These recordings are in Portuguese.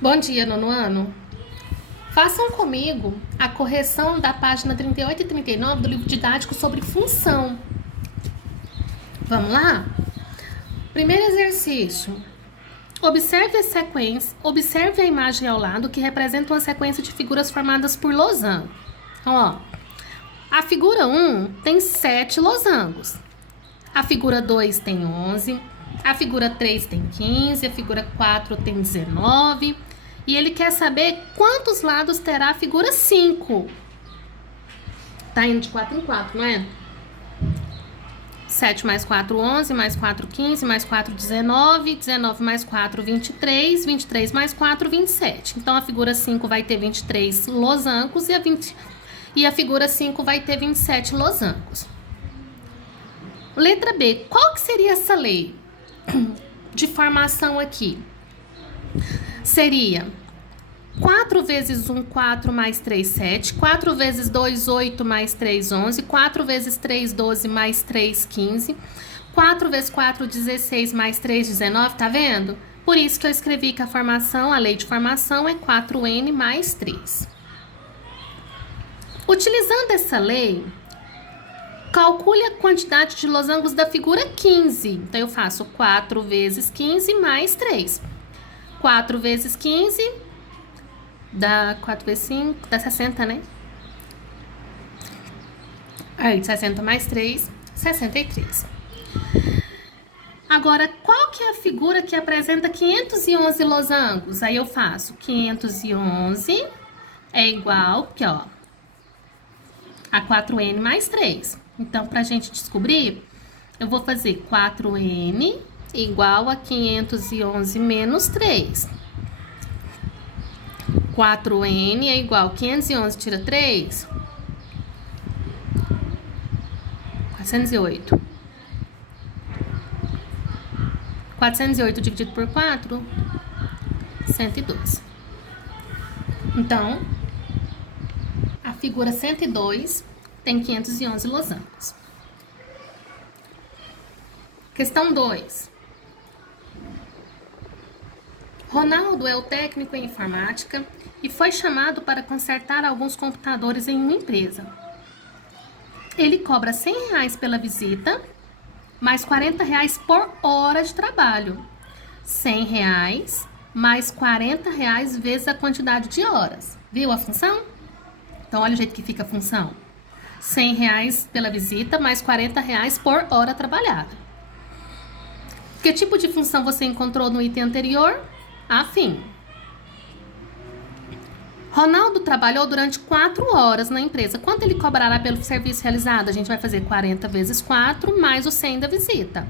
Bom dia, nono ano. Façam comigo a correção da página 38 e 39 do livro didático sobre função. Vamos lá? Primeiro exercício. Observe a imagem ao lado que representa uma sequência de figuras formadas por losango. Então, ó, a figura 1 tem 7 losangos. A figura 2 tem 11. A figura 3 tem 15. A figura 4 tem 19. E ele quer saber quantos lados terá a figura 5. Tá indo de 4 em 4, não é? 7 mais 4, 11, mais 4, 15, mais 4, 19, 19 mais 4, 23, 23 mais 4, 27. Então, a figura 5 vai ter 23 losangos e a figura 5 vai ter 27 losangos. Letra B. Qual que seria essa lei de formação aqui? Seria 4 vezes 1, 4, mais 3, 7. 4 vezes 2, 8, mais 3, 11. 4 vezes 3, 12, mais 3, 15. 4 vezes 4, 16, mais 3, 19. Tá vendo? Por isso que eu escrevi que a lei de formação é 4n mais 3. Utilizando essa lei, calcule a quantidade de losangos da figura 15. Então, eu faço 4 vezes 15 mais 3. 4 vezes 15 dá 4 vezes 5, dá 60, né? Aí, 60 mais 3, 63. Agora, qual que é a figura que apresenta 511 losangos? Aí eu faço 511 é igual, aqui, ó, a 4n mais 3. Então, pra gente descobrir, eu vou fazer 4n igual a 511 menos 3. 4n é igual a 511 tira 3. 408. 408 dividido por 4, 112. Então, a figura 102 tem 511 losangos. Questão 2. Ronaldo é o técnico em informática e foi chamado para consertar alguns computadores em uma empresa. Ele cobra R$100 pela visita, mais R$40 por hora de trabalho. R$100 mais R$40 vezes a quantidade de horas. Viu a função? Então, olha o jeito que fica a função. R$100 pela visita, mais R$40 por hora trabalhada. Que tipo de função você encontrou no item anterior? Afim. Ronaldo trabalhou durante 4 horas na empresa. Quanto ele cobrará pelo serviço realizado? A gente vai fazer 40 vezes 4 mais o 100 da visita.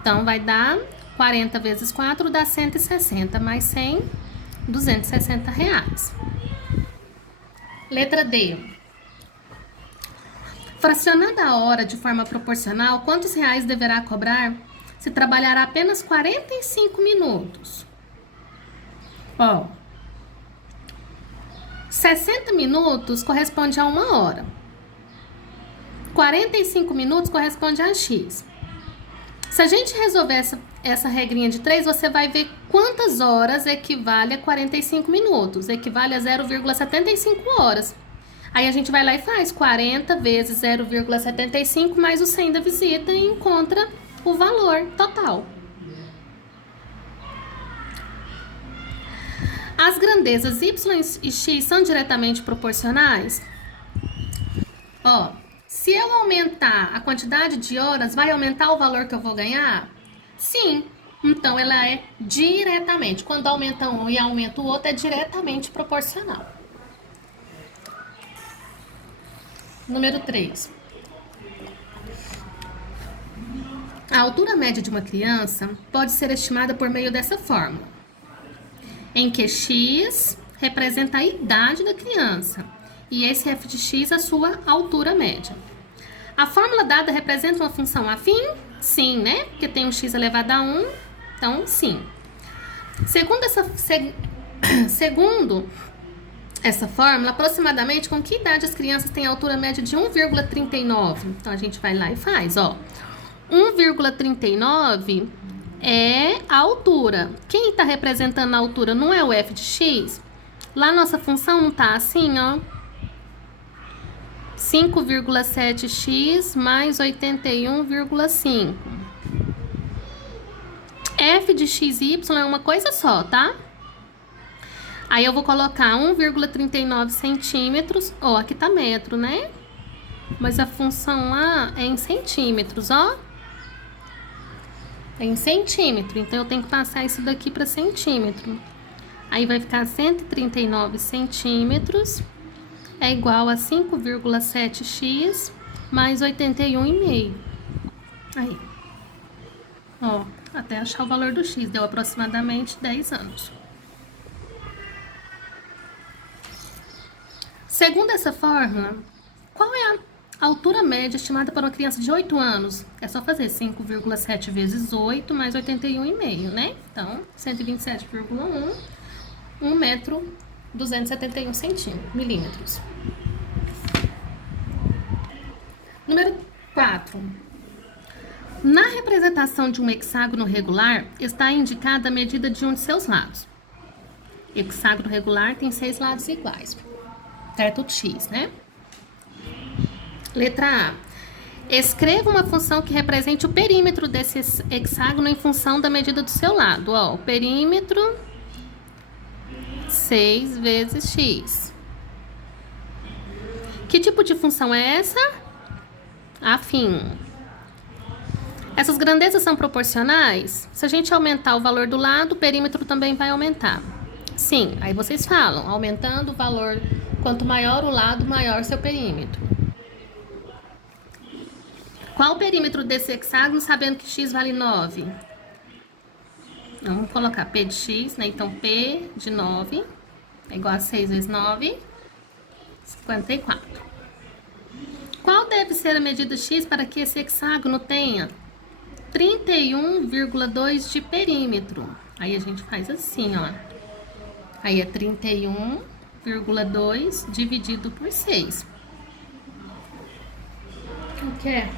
Então, vai dar 40 vezes 4 dá 160 mais 100, R$260. Letra D. Fracionando a hora de forma proporcional, quantos reais deverá cobrar se trabalhar apenas 45 minutos? Ó, 60 minutos corresponde a 1 hora. 45 minutos corresponde a X. Se a gente resolver essa regrinha de 3, você vai ver quantas horas equivale a 45 minutos. Equivale a 0,75 horas. Aí a gente vai lá e faz 40 vezes 0,75 mais o 100 da visita e encontra o valor total. As grandezas y e x são diretamente proporcionais? Ó, se eu aumentar a quantidade de horas, vai aumentar o valor que eu vou ganhar? Sim, então ela é diretamente. Quando aumenta um e aumenta o outro, é diretamente proporcional. Número 3. A altura média de uma criança pode ser estimada por meio dessa fórmula, em que x representa a idade da criança e esse f de x a sua altura média. A fórmula dada representa uma função afim? Sim, né? Porque tem um x elevado a 1, então sim. Segundo essa fórmula, aproximadamente com que idade as crianças têm a altura média de 1,39? Então, a gente vai lá e faz, ó. 1,39 é a altura. Quem está representando a altura não é o f de x? Lá nossa função não tá assim, ó. 5,7x mais 81,5. F de x e y é uma coisa só, tá? Aí eu vou colocar 1,39 centímetros. Ó, aqui tá metro, né? Mas a função lá é em centímetros, ó. É em centímetro. Então eu tenho que passar isso daqui para centímetro. Aí vai ficar 139 centímetros. É igual a 5,7x mais 81,5. Aí. Ó, até achar o valor do x. Deu aproximadamente 10 anos. Segundo essa fórmula, qual é a altura média estimada para uma criança de 8 anos? É só fazer 5,7 vezes 8 mais 81,5, né? Então, 127,1, 1 metro, 271 milímetros. Número 4. Na representação de um hexágono regular, está indicada a medida de um de seus lados. Hexágono regular tem 6 lados iguais. Certo? X, né? Letra A. Escreva uma função que represente o perímetro desse hexágono em função da medida do seu lado. Ó, o perímetro 6 vezes x. Que tipo de função é essa? Afim. Essas grandezas são proporcionais? Se a gente aumentar o valor do lado, o perímetro também vai aumentar. Sim, aí vocês falam, aumentando o valor, quanto maior o lado, maior seu perímetro. Qual o perímetro desse hexágono, sabendo que x vale 9? Vamos colocar P de x, né? Então, P de 9 é igual a 6 vezes 9, 54. Qual deve ser a medida x para que esse hexágono tenha 31,2 de perímetro? Aí a gente faz assim, ó. Aí é 31,2 dividido por 6. O que é?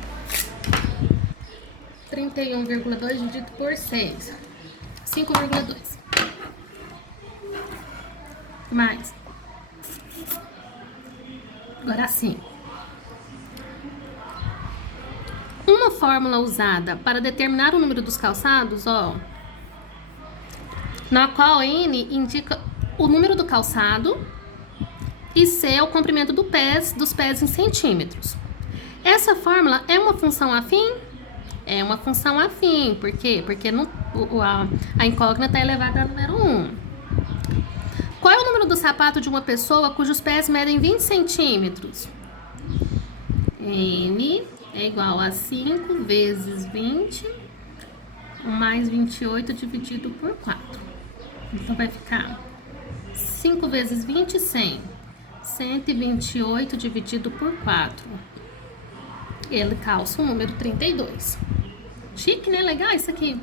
31,2 dividido por 6. 5,2. Mais. Agora sim. Uma fórmula usada para determinar o número dos calçados, ó, na qual N indica o número do calçado e C é o comprimento dos pés em centímetros. Essa fórmula é uma função afim? É uma função afim. Por quê? Porque a incógnita é elevada a número 1. Qual é o número do sapato de uma pessoa cujos pés medem 20 centímetros? N é igual a 5 vezes 20 mais 28 dividido por 4. Então, vai ficar 5 vezes 20, 100. 128 dividido por 4. Ele calça o número 32. Chique, né? Legal isso aqui.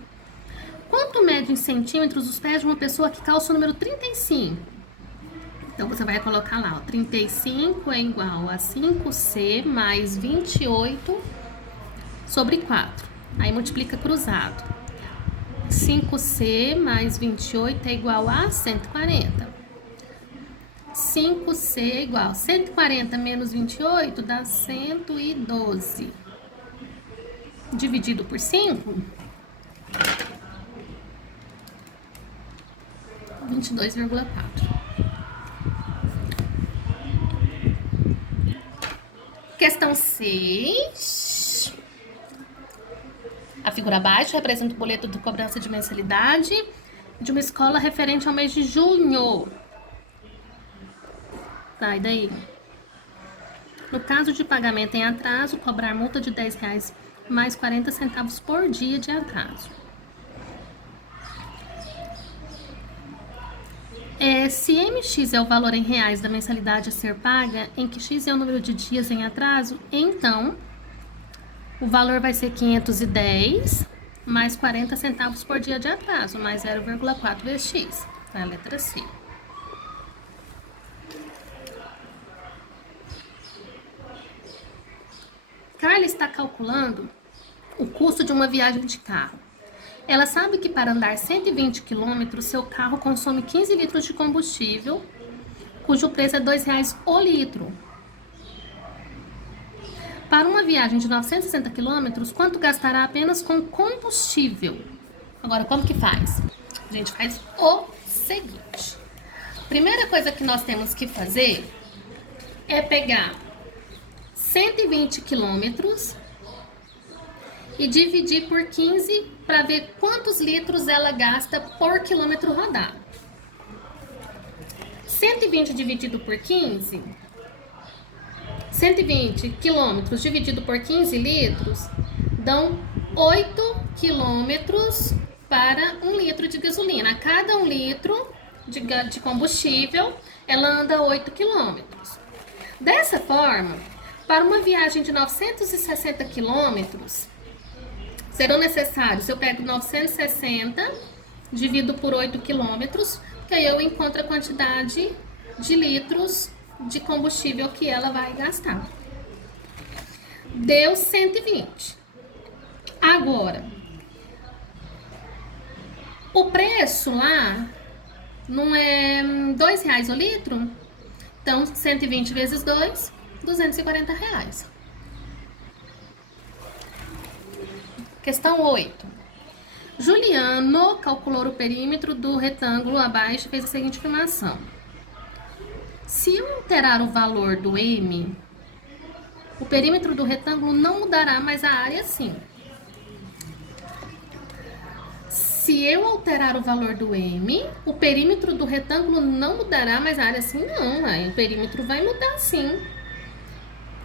Quanto mede em centímetros os pés de uma pessoa que calça o número 35? Então, você vai colocar lá, ó, 35 é igual a 5C mais 28 sobre 4. Aí, multiplica cruzado. 5C mais 28 é igual a 140. 5C é igual a 140 menos 28 dá 112. Dividido por 5, 22,4. Questão 6. A figura abaixo representa o boleto de cobrança de mensalidade de uma escola referente ao mês de junho. Tá, e daí? No caso de pagamento em atraso, cobrar multa de R$10 mais 40 centavos por dia de atraso. Se MX é o valor em reais da mensalidade a ser paga, em que X é o número de dias em atraso, então o valor vai ser 510 mais 40 centavos por dia de atraso, mais 0,4 vezes X. É a letra C. Carla está calculando o custo de uma viagem de carro Ela sabe que para andar 120 quilômetros, seu carro consome 15 litros de combustível, cujo preço é R$2 o litro. Para uma viagem de 960 quilômetros, quanto gastará apenas com combustível? Agora, como que faz? A gente faz o seguinte. Primeira coisa que nós temos que fazer é pegar 120 quilômetros e dividir por 15 para ver quantos litros ela gasta por quilômetro rodado. 120 dividido por 15, 120 quilômetros dividido por 15 litros dão 8 quilômetros para 1 litro de gasolina. A cada 1 litro de combustível, ela anda 8 quilômetros. Dessa forma, para uma viagem de 960 quilômetros, serão necessários, se eu pego 960, divido por 8 quilômetros, que aí eu encontro a quantidade de litros de combustível que ela vai gastar. Deu 120. Agora, o preço lá não é R$2 o litro? Então, 120 vezes 2, R$240. Questão 8. Juliano calculou o perímetro do retângulo abaixo e fez a seguinte afirmação. Se eu alterar o valor do M, o perímetro do retângulo não mudará, mas a área sim. Se eu alterar o valor do M, o perímetro do retângulo não mudará, mas a área sim não. Aí o perímetro vai mudar sim.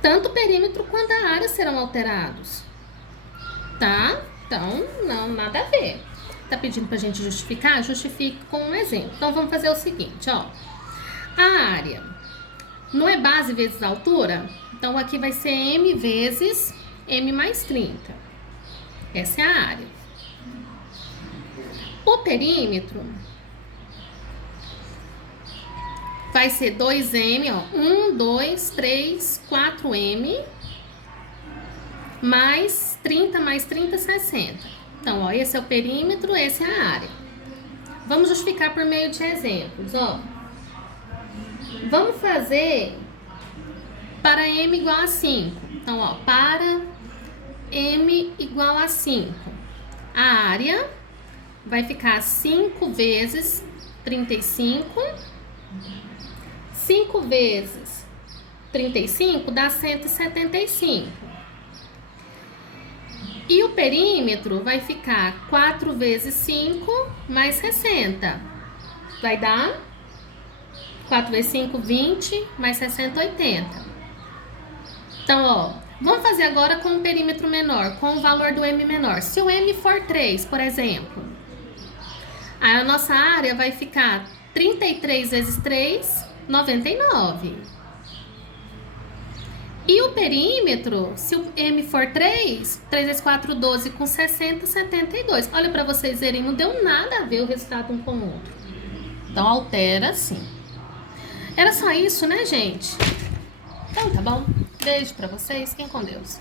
Tanto o perímetro quanto a área serão alterados. Tá? Então, não, nada a ver. Tá pedindo pra gente justificar? Justifique com um exemplo. Então, vamos fazer o seguinte, ó. A área não é base vezes altura? Então, aqui vai ser M vezes M mais 30. Essa é a área. O perímetro vai ser 2M, ó. 1, 2, 3, 4M mais 30 mais 30, 60. Então, ó, esse é o perímetro, esse é a área. Vamos justificar por meio de exemplos, ó. Vamos fazer para M igual a 5. Então, ó, para M igual a 5. A área vai ficar 5 vezes 35. 5 vezes 35 dá 175. E o perímetro vai ficar 4 vezes 5 mais 60. Vai dar 4 vezes 5, 20, mais 60, 80. Então, ó, vamos fazer agora com um perímetro menor, com o valor do M menor. Se o M for 3, por exemplo, a nossa área vai ficar 33 vezes 3, 99. E o perímetro, se o M for 3, 3 vezes 4, 12, com 60, 72. Olha para vocês verem, não deu nada a ver o resultado um com o outro. Então, altera sim. Era só isso, né, gente? Então, tá bom. Beijo pra vocês. Fiquem com Deus.